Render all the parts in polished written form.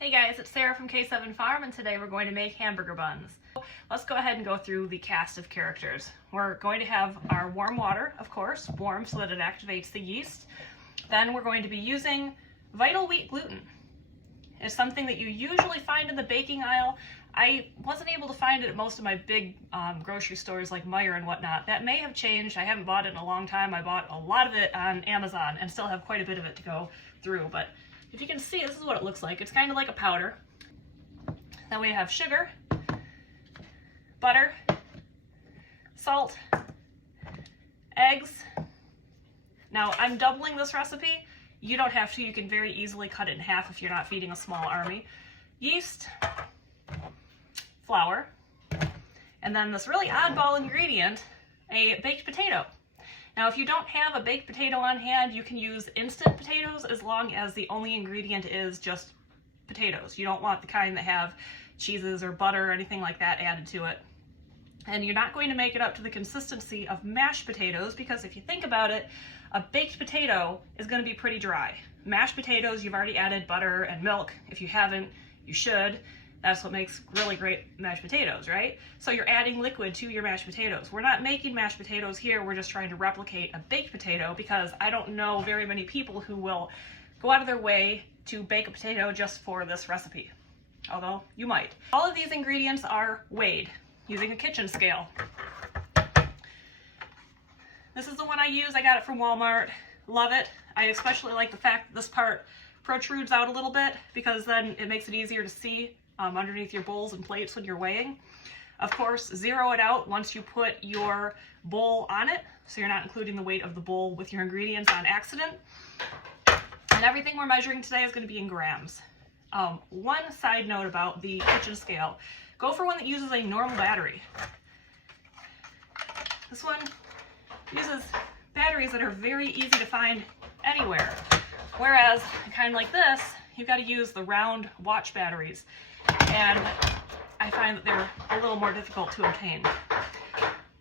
Hey guys, it's Sarah from K7 Farm, and today we're going to make hamburger buns. Let's go ahead and go through the cast of characters. We're going to have our warm water, of course, warm so that it activates the yeast. Then we're going to be using vital wheat gluten. It's something that you usually find in the baking aisle. I wasn't able to find it at most of my big grocery stores like Meijer and whatnot. That may have changed. I haven't bought it in a long time. I bought a lot of it on Amazon and still have quite a bit of it to go through. But if you can see, this is what it looks like. It's kind of like a powder. Then we have sugar, butter, salt, eggs. Now I'm doubling this recipe. You don't have to. You can very easily cut it in half if you're not feeding a small army. Yeast, flour, and then this really oddball ingredient, a baked potato. Now, if you don't have a baked potato on hand, you can use instant potatoes as long as the only ingredient is just potatoes. You don't want the kind that have cheeses or butter or anything like that added to it. And you're not going to make it up to the consistency of mashed potatoes because if you think about it, a baked potato is going to be pretty dry. Mashed potatoes, you've already added butter and milk. If you haven't, you should. That's what makes really great mashed potatoes, right? So you're adding liquid to your mashed potatoes. We're not making mashed potatoes here. We're just trying to replicate a baked potato because I don't know very many people who will go out of their way to bake a potato just for this recipe, although you might. All of these ingredients are weighed using a kitchen scale. This is the one I use. I got it from Walmart. Love it. I especially like the fact that this part protrudes out a little bit because then it makes it easier to see underneath your bowls and plates when you're weighing. Of course, zero it out once you put your bowl on it, so you're not including the weight of the bowl with your ingredients on accident. And everything we're measuring today is going to be in grams. One side note about the kitchen scale, go for one that uses a normal battery. This one uses batteries that are very easy to find anywhere, whereas kind of like this, you've got to use the round watch batteries. And I find that they're a little more difficult to obtain.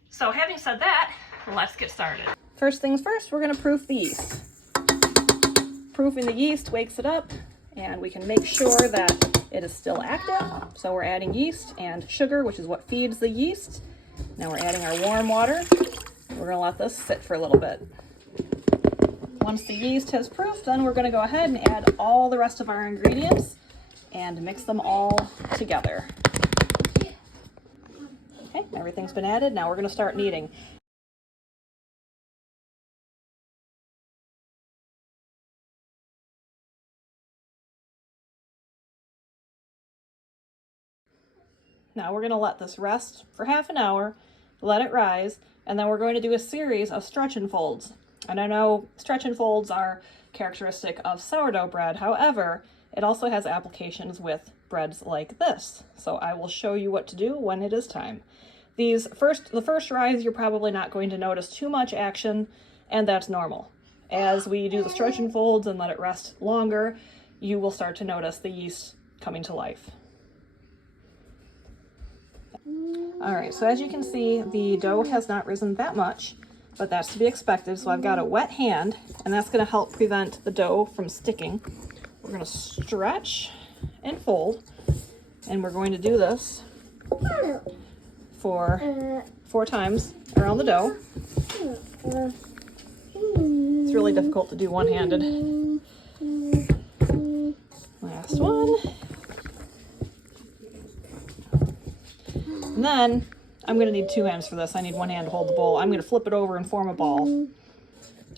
So having said that, let's get started. First things first, we're going to proof the yeast. Proofing the yeast wakes it up, and we can make sure that it is still active. So we're adding yeast and sugar, which is what feeds the yeast. Now we're adding our warm water. We're going to let this sit for a little bit. Once the yeast has proofed, then we're going to go ahead and add all the rest of our ingredients and mix them all together. Okay, everything's been added. Now we're going to start kneading. Now we're going to let this rest for half an hour, let it rise, and then we're going to do a series of stretch and folds. And I know stretch and folds are characteristic of sourdough bread. However, it also has applications with breads like this. So I will show you what to do when it is time. The first rise, you're probably not going to notice too much action, and that's normal. As we do the stretch and folds and let it rest longer, you will start to notice the yeast coming to life. All right, so as you can see, the dough has not risen that much, but that's to be expected. So I've got a wet hand, and that's going to help prevent the dough from sticking. We're going to stretch and fold, and we're going to do this for 4 times around the dough. It's really difficult to do one-handed. Last one. And then I'm going to need 2 hands for this. I need one hand to hold the bowl. I'm going to flip it over and form a ball.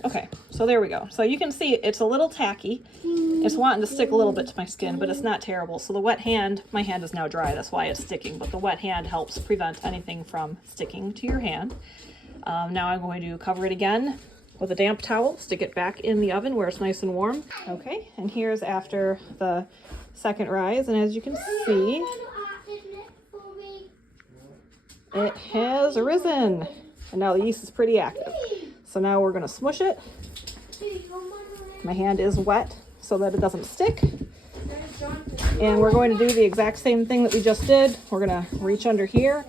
Okay, so there we go. So you can see it's a little tacky. It's wanting to stick a little bit to my skin, but it's not terrible. So the wet hand, my hand is now dry, that's why it's sticking, but the wet hand helps prevent anything from sticking to your hand. Now I'm going to cover it again with a damp towel, stick it back in the oven where it's nice and warm. Okay, and here's after the second rise, and as you can see, it has arisen, and now the yeast is pretty active. So now we're going to smush it. My hand is wet so that it doesn't stick. And we're going to do the exact same thing that we just did. We're going to reach under here,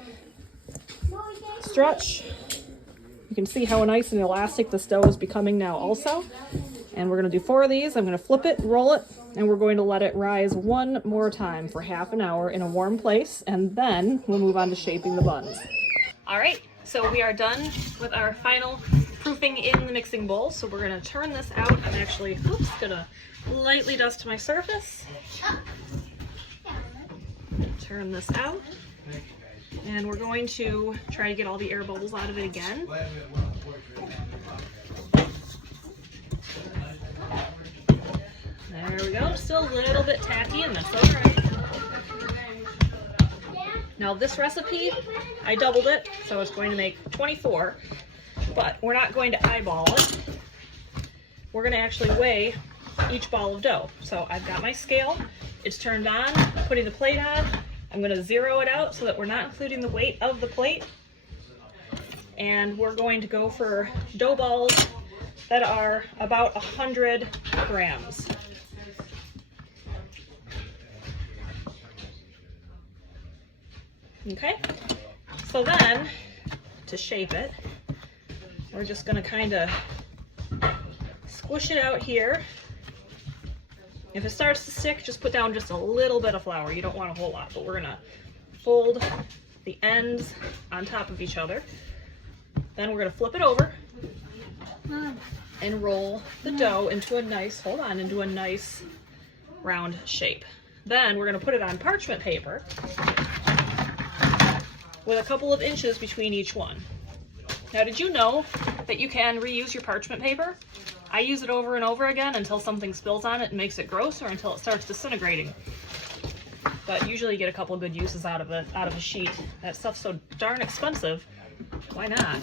stretch. You can see how nice and elastic this dough is becoming now also. And we're gonna do 4 of these. I'm gonna flip it, roll it, and we're going to let it rise one more time for half an hour in a warm place, and then we'll move on to shaping the buns. All right, so we are done with our final proofing in the mixing bowl. So we're gonna turn this out. I'm actually, gonna lightly dust my surface. Turn this out. And we're going to try to get all the air bubbles out of it again. There we go. Still a little bit tacky, and that's all right. Now this recipe, I doubled it, so it's going to make 24, but we're not going to eyeball it. We're going to actually weigh each ball of dough. So I've got my scale, it's turned on, putting the plate on. I'm going to zero it out so that we're not including the weight of the plate. And we're going to go for dough balls that are about 100 grams. Okay, so then to shape it, we're just going to kind of squish it out here. If it starts to stick, just put down just a little bit of flour. You don't want a whole lot, but we're going to fold the ends on top of each other. Then we're going to flip it over and roll the dough into a nice, into a nice round shape. Then we're going to put it on parchment paper with a couple of inches between each one. Now, did you know that you can reuse your parchment paper? I use it over and over again until something spills on it and makes it gross, or until it starts disintegrating. But usually you get a couple of good uses out of a sheet. That stuff's so darn expensive. Why not?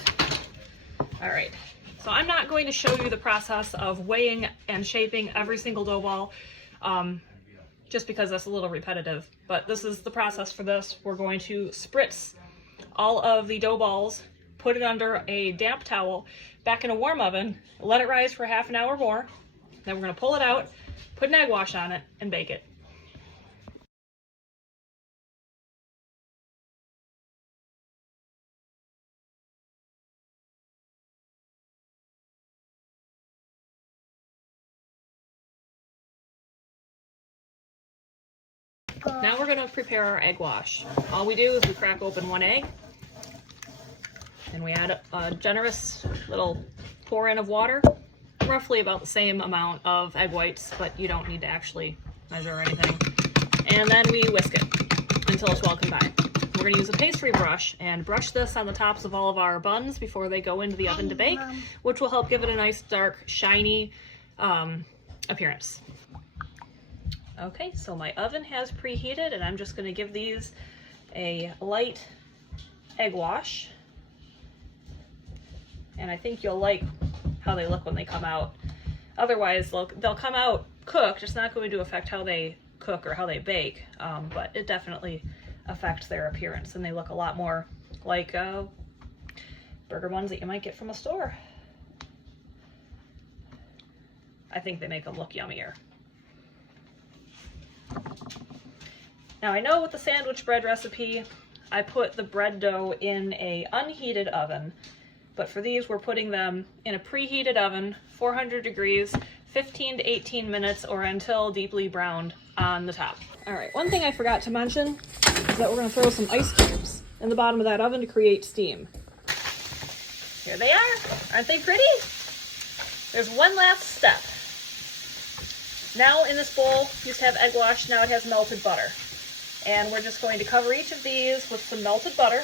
All right, so I'm not going to show you the process of weighing and shaping every single dough ball, just because that's a little repetitive. But this is the process for this. We're going to spritz all of the dough balls, put it under a damp towel, back in a warm oven, let it rise for half an hour more. Then we're going to pull it out, put an egg wash on it, and bake it. Now we're going to prepare our egg wash. All we do is we crack open one egg, and we add a generous little pour in of water, roughly about the same amount of egg whites, but you don't need to actually measure or anything. And then we whisk it until it's well combined. We're going to use a pastry brush and brush this on the tops of all of our buns before they go into the oven to bake, which will help give it a nice dark, shiny appearance. Okay, so my oven has preheated, and I'm just going to give these a light egg wash. And I think you'll like how they look when they come out. Otherwise, they'll come out cooked. It's not going to affect how they cook or how they bake, but it definitely affects their appearance, and they look a lot more like burger buns that you might get from a store. I think they make them look yummier. Now, I know with the sandwich bread recipe, I put the bread dough in an unheated oven, but for these, we're putting them in a preheated oven, 400 degrees, 15 to 18 minutes, or until deeply browned on the top. All right, one thing I forgot to mention is that we're gonna throw some ice cubes in the bottom of that oven to create steam. Here they are. Aren't they pretty? There's one last step. Now in this bowl, used to have egg wash, now it has melted butter. And we're just going to cover each of these with some melted butter.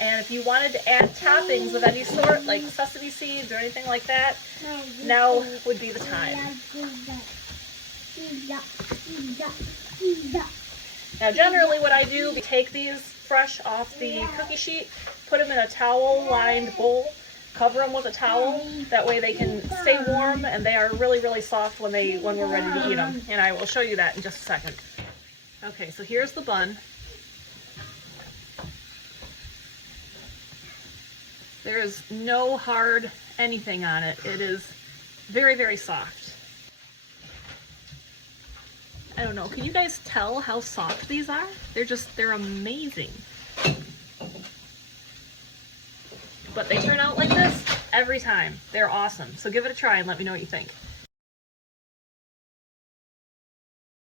And if you wanted to add toppings of any sort, like sesame seeds or anything like that, now would be the time. Now generally what I do, we take these fresh off the cookie sheet, put them in a towel-lined bowl, cover them with a towel, that way they can stay warm, and they are really, really soft when we're ready to eat them. And I will show you that in just a second. Okay, so here's the bun. There is no hard anything on it. It is very, very soft. I don't know, can you guys tell how soft these are? They're amazing. But they turn out like this every time. They're awesome. So give it a try and let me know what you think.